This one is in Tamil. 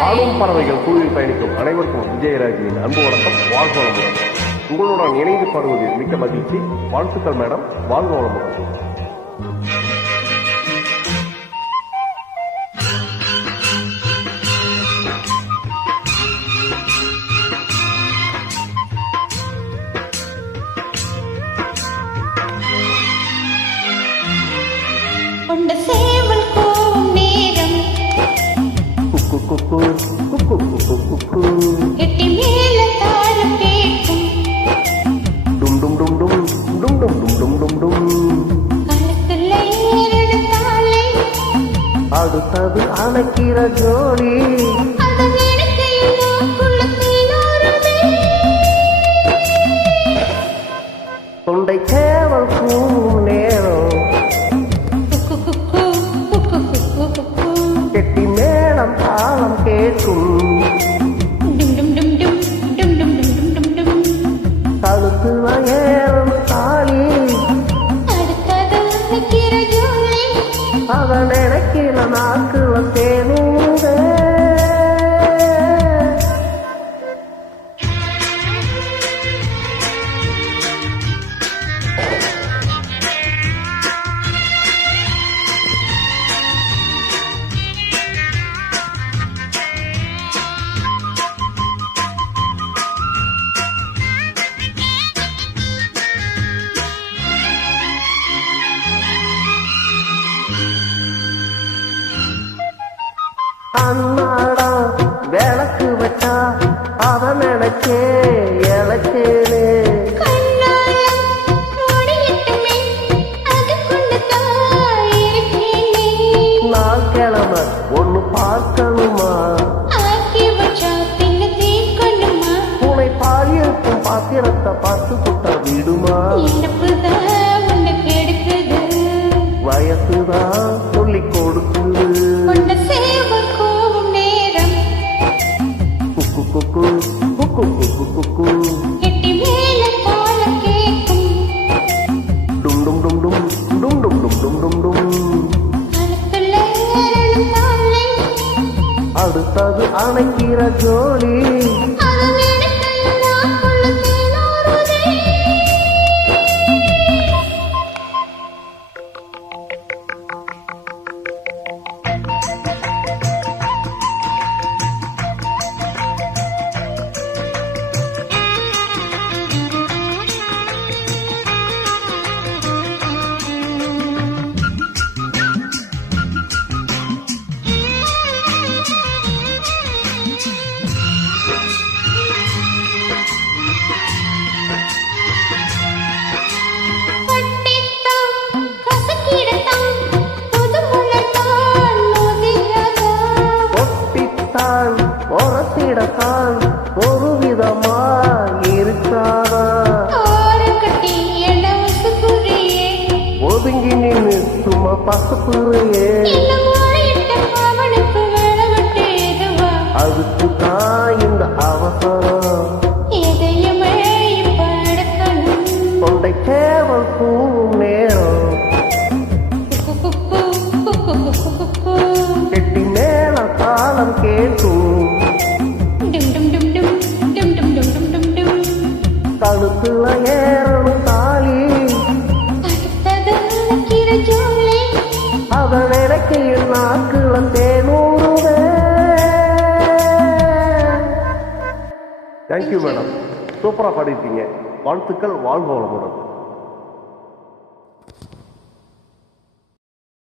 ஆடும் பறவைகள் குழுவில் பயணிக்கும் அனைவருக்கும் விஜயராஜின் அன்பு வணக்கம். வாழ்க வளமுடன். உங்களுடன் இணைந்து பாடுவதில் மிக்க மகிழ்ச்சி. வாழ்த்துக்கள் மேடம். வாழ்க வளமுடன். எட்டி மேல தாளம் கேட்கும் டும் டும் டும் டும் டும் டும் டும் டும் டும் டும் கழுத்துல ஏறிடு தாளை அடுத்தது அணைக்கிற ஜோடி அது நினைக்கையிலோ குளத்தில் ஓடுமே தொண்டை சேவல் கூவும் நேரம் கெட்டி மேளம் தாளம் கேட்கும் கழுத்துல ஏறும் தாலி அத நினைக்கிற நாக்குல தேனூத அண்ணாடா விளக்கு வச்சா அவ நினைச்சே இழைச்சேனே நாள் கிழமை ஒண்ணு பார்க்கணுமா துணை பால் இருக்கும் பாத்திரத்தை பார்த்து புட்ட விடுமா வயசுதான் சொல்லி கொடுக்குது அடுத்தது அணைக்கிற ஜோலி ஒரசிடத்தான் ஒரு விதமா இருக்காதா ஒதுங்கி நின்று சும்மா பசுப்புறையே அதுக்கு தான் இந்த அவசரம் தொண்டை சேவல் கூவும் நேரம் கெட்டி மேல தாளம் கேட்கும் கழுத்துல ஏறணும் தாலி அத நினைக்கையில் நாக்குல தேனூறுத. Thank you madam. சூப்பரா பாடிருக்கீங்க. வாழ்த்துக்கள். வாழ்க வளமுடன்.